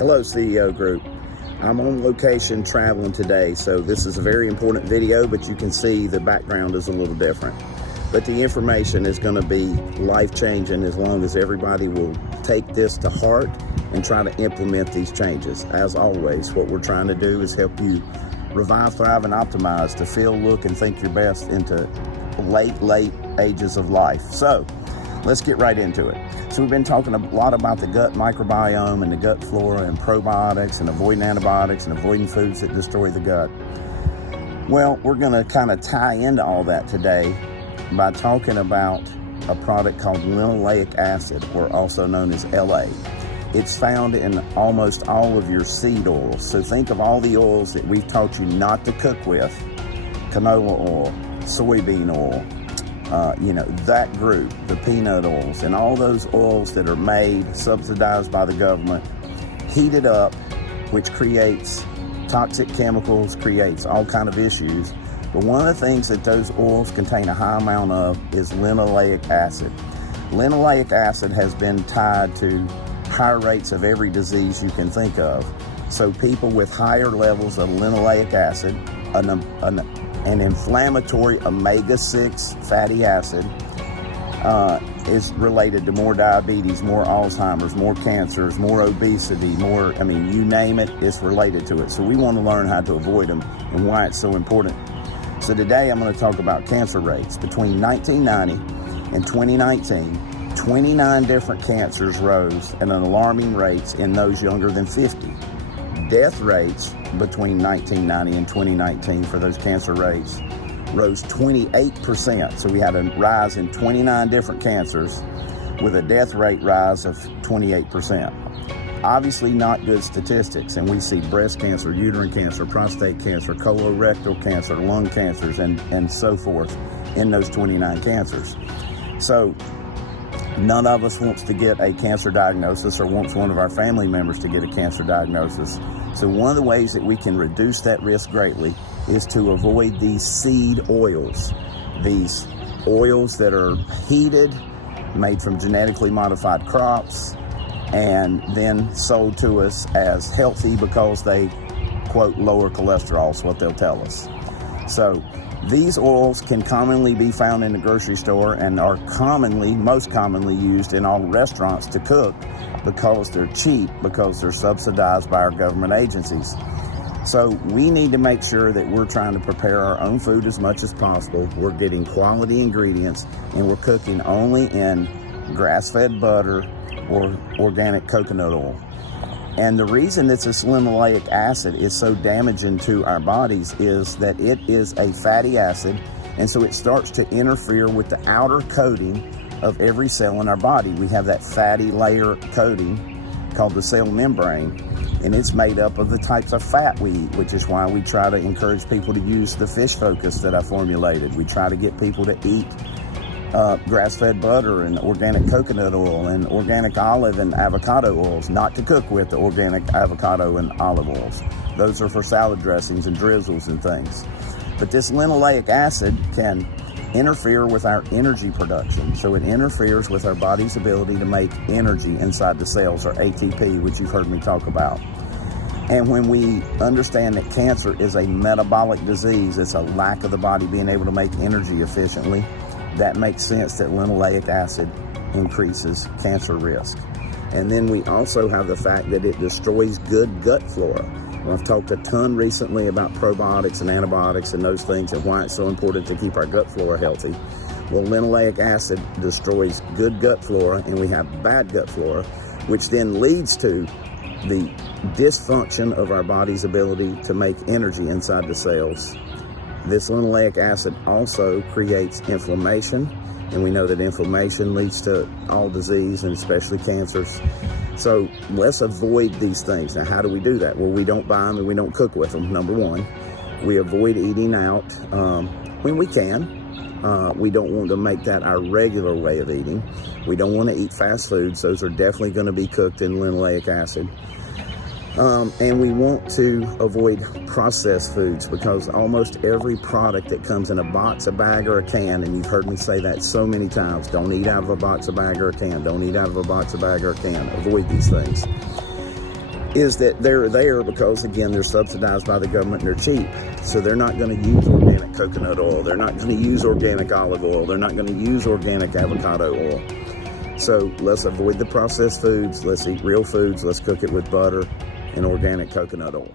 Hello, CEO Group. I'm on location traveling today, so this is a very important video, but you can see the background is a little different. But the information is going to be life-changing as long as everybody will take this to heart and try to implement these changes. As always, what we're trying to do is help you revive, thrive, and optimize to feel, look, and think your best into late ages of life. So let's get right into it. So we've been talking a lot about the gut microbiome and the gut flora and probiotics and avoiding antibiotics and avoiding foods that destroy the gut. Well, we're going to kind of tie into all that today by talking about a product called Linoleic Acid, or also known as LA. It's found in almost all of your seed oils. So think of all the oils that we've taught you not to cook with: canola oil, soybean oil, that group, the peanut oils, and all those oils that are made, subsidized by the government, heated up, which creates toxic chemicals, creates all kind of issues. But one of the things that those oils contain a high amount of is linoleic acid. Linoleic acid has been tied to higher rates of every disease you can think of. So people with higher levels of linoleic acid, an inflammatory omega-6 fatty acid, is related to more diabetes, more Alzheimer's, more cancers, more obesity, you name it, it's related to it. So we want to learn how to avoid them and why it's so important. So today I'm going to talk about cancer rates. Between 1990 and 2019, 29 different cancers rose at an alarming rates in those younger than 50. Death rates between 1990 and 2019 for those cancer rates rose 28%. So we had a rise in 29 different cancers with a death rate rise of 28%. Obviously not good statistics, and we see breast cancer, uterine cancer, prostate cancer, colorectal cancer, lung cancers, and so forth in those 29 cancers. So none of us wants to get a cancer diagnosis or wants one of our family members to get a cancer diagnosis. So one of the ways that we can reduce that risk greatly is to avoid these seed oils. These oils that are heated, made from genetically modified crops, and then sold to us as healthy because they, quote, lower cholesterol is what they'll tell us. So these oils can commonly be found in the grocery store and are most commonly used in all restaurants to cook because they're cheap, because they're subsidized by our government agencies. So we need to make sure that we're trying to prepare our own food as much as possible. We're getting quality ingredients, and we're cooking only in grass-fed butter or organic coconut oil. And the reason that this linoleic acid is so damaging to our bodies is that it is a fatty acid, and so it starts to interfere with the outer coating of every cell in our body. We have that fatty layer coating called the cell membrane, and it's made up of the types of fat we eat, which is why we try to encourage people to use the fish focus that I formulated. We try to get people to eat grass-fed butter and organic coconut oil and organic olive and avocado oils, not to cook with the organic avocado and olive oils. Those are for salad dressings and drizzles and things. But this linoleic acid can interfere with our energy production. So it interferes with our body's ability to make energy inside the cells, or ATP, which you've heard me talk about. And when we understand that cancer is a metabolic disease, it's a lack of the body being able to make energy efficiently, that makes sense that linoleic acid increases cancer risk. And then we also have the fact that it destroys good gut flora. Well, I've talked a ton recently about probiotics and antibiotics and those things and why it's so important to keep our gut flora healthy. Well, linoleic acid destroys good gut flora, and we have bad gut flora, which then leads to the dysfunction of our body's ability to make energy inside the cells. This linoleic acid also creates inflammation, and we know that inflammation leads to all disease, and especially cancers. So let's avoid these things. Now, how do we do that? Well, we don't buy them and we don't cook with them, number one. We avoid eating out when we can. We don't want to make that our regular way of eating. We don't want to eat fast foods. Those are definitely going to be cooked in linoleic acid. And we want to avoid processed foods, because almost every product that comes in a box, a bag, or a can, and you've heard me say that so many times, don't eat out of a box, a bag, or a can. Don't eat out of a box, a bag, or a can. Avoid these things. is that they're there because, again, they're subsidized by the government and they're cheap. So they're not going to use organic coconut oil. They're not going to use organic olive oil. They're not going to use organic avocado oil. So let's avoid the processed foods. Let's eat real foods. Let's cook it with butter and organic coconut oil.